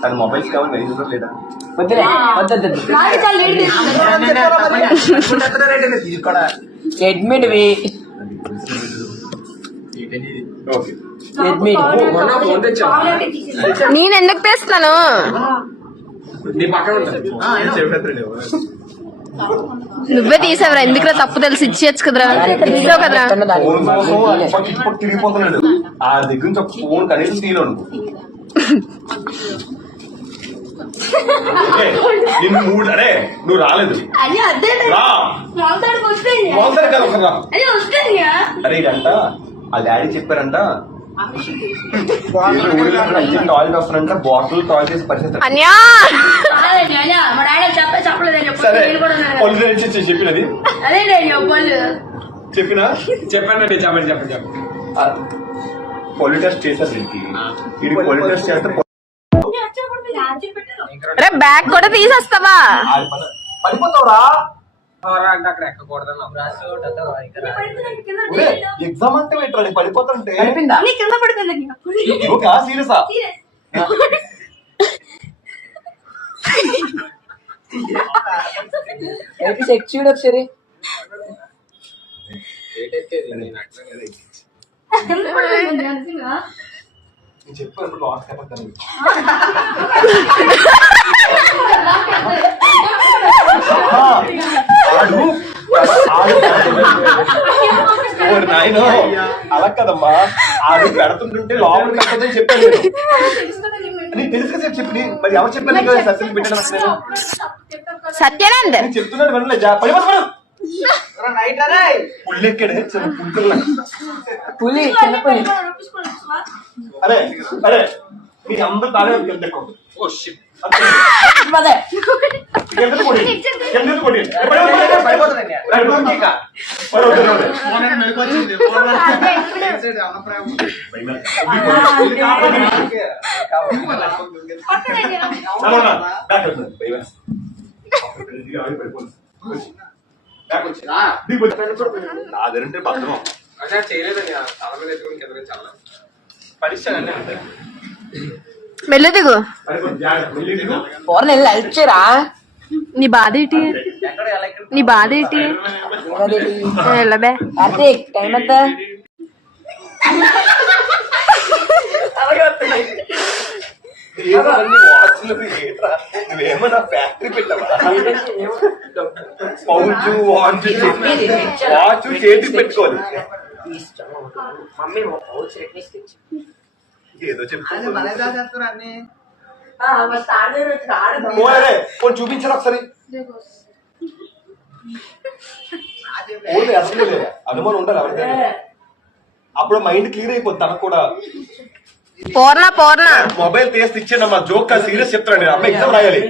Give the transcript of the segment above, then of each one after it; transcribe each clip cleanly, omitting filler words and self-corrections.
తన మొబైల్స్ కావాలి లేదా నేను ఎందుకు తెస్తాను నువ్వే తీసావురా ఎందుకురా తప్పు తెలిసి ఇచ్చేయచ్చు కదరా ఇస్తావు కదరా తిరిగిపోతున్నాడు ఆ దగ్గర నుంచి ఒక ఫోన్ కనీసం తీయలేను నిన్ను మూడు అరే నువ్వు రాలేదు అరే ఇదంట ఆ డాడీ చెప్పారంట టాయిలెట్ వస్తారంట బాటిల్ టాయిలెట్ చేసి పరిస్థితి చెప్పినది చెప్పానండి చెప్పండి పొలి టెస్ట్ చేశారు దీనికి పొలి టెస్ట్ చేస్తే బ్యాగ్ కూడా తీసేస్తావా పడిపోతావురా ఎగ్జామ్ అంటే పెట్టండి పడిపోతుంటే సీరియసా చెక్ చూడు ఒకసారి చెప్పాను నాయన అలా కదమ్మా ఆడు పెడుతుంటుంటే లోపల పెట్టదని చెప్పాను నీకు తెలుసు కదా చెప్పి మరి ఎవరు చెప్పాను సత్యం పెట్టాను సత్యానంద్ చెప్తున్నాడు వెళ్ళలే పడిపోతాడు పుల్లి ఎక్కడే పులి అరే అరే మీ అందరూ తానే నాదంటే భద్రం చేయలేదండి పరిచయండి అంతే మెల్లు దిగు వచ్చారా నీ బాధ ఏంటి నీ బాధ ఏంటి వెళ్ళబే కార్తీక్ టైం ఎంత నువ్వేమన్నా ఫ్యాక్టరీ పెట్టావా వాచ్ చేతి పెట్టుకోవాలి ఏదో చెప్తాను చూపించారు ఒకసారి అనుమానం ఉండాలి ఎవరికైనా అప్పుడు మైండ్ క్లియర్ అయిపోద్ది తనకు కూడా మొబైల్ తీసి ఇచ్చాను మా జోక్ సీరియస్ చెప్తాను అమ్మ ఎగ్జామ్ రాయాలి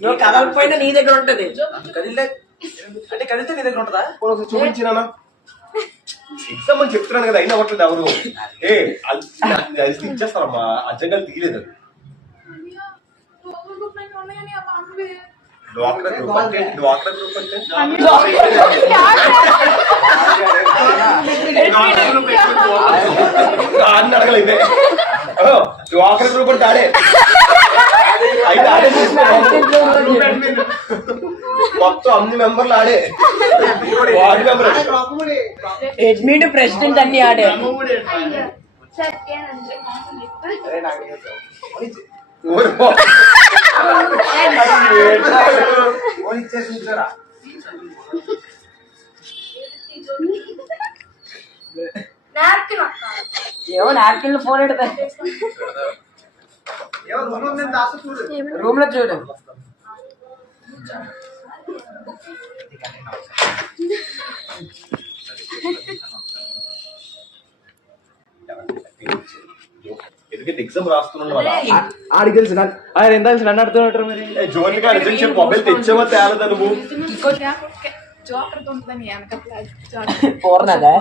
నువ్వు కదలకపోయినా నీ దగ్గర ఉంటది అంటే కదిలితే నీ దగ్గర ఉంటదా చూపించినా ఎగ్జామ్ అని చెప్తున్నాను కదా అయినా అవ్వట్లేదు ఎవరు ఇచ్చేస్తారమ్మా అర్జెంట్ తీయలేదు డ్వాక్రా గ్రూప్ అంటే అడగలేదు డ్వాక్రా గ్రూప్ అంటే ఆడే మొత్తం అన్ని మెంబర్లు ఆడే వార్డు మెంబర్ అడ్మిట్ ప్రెసిడెంట్ అన్ని ఆడే ఏమో నాప్కిన్ ఫోన్ ఎడతా రూమ్ లో చూడు ఎందుకంటే ఎగ్జామ్ రాస్తున్నాడు ఆడికి తెలుసు ఆయన ఎంత తెలుసు నన్ను అడుగుతుంటారు మరి జోన్ మొబైల్ తెచ్చావా తేలదా నువ్వు జోకర్ ఉంటుంది వెనక పూర్ణదా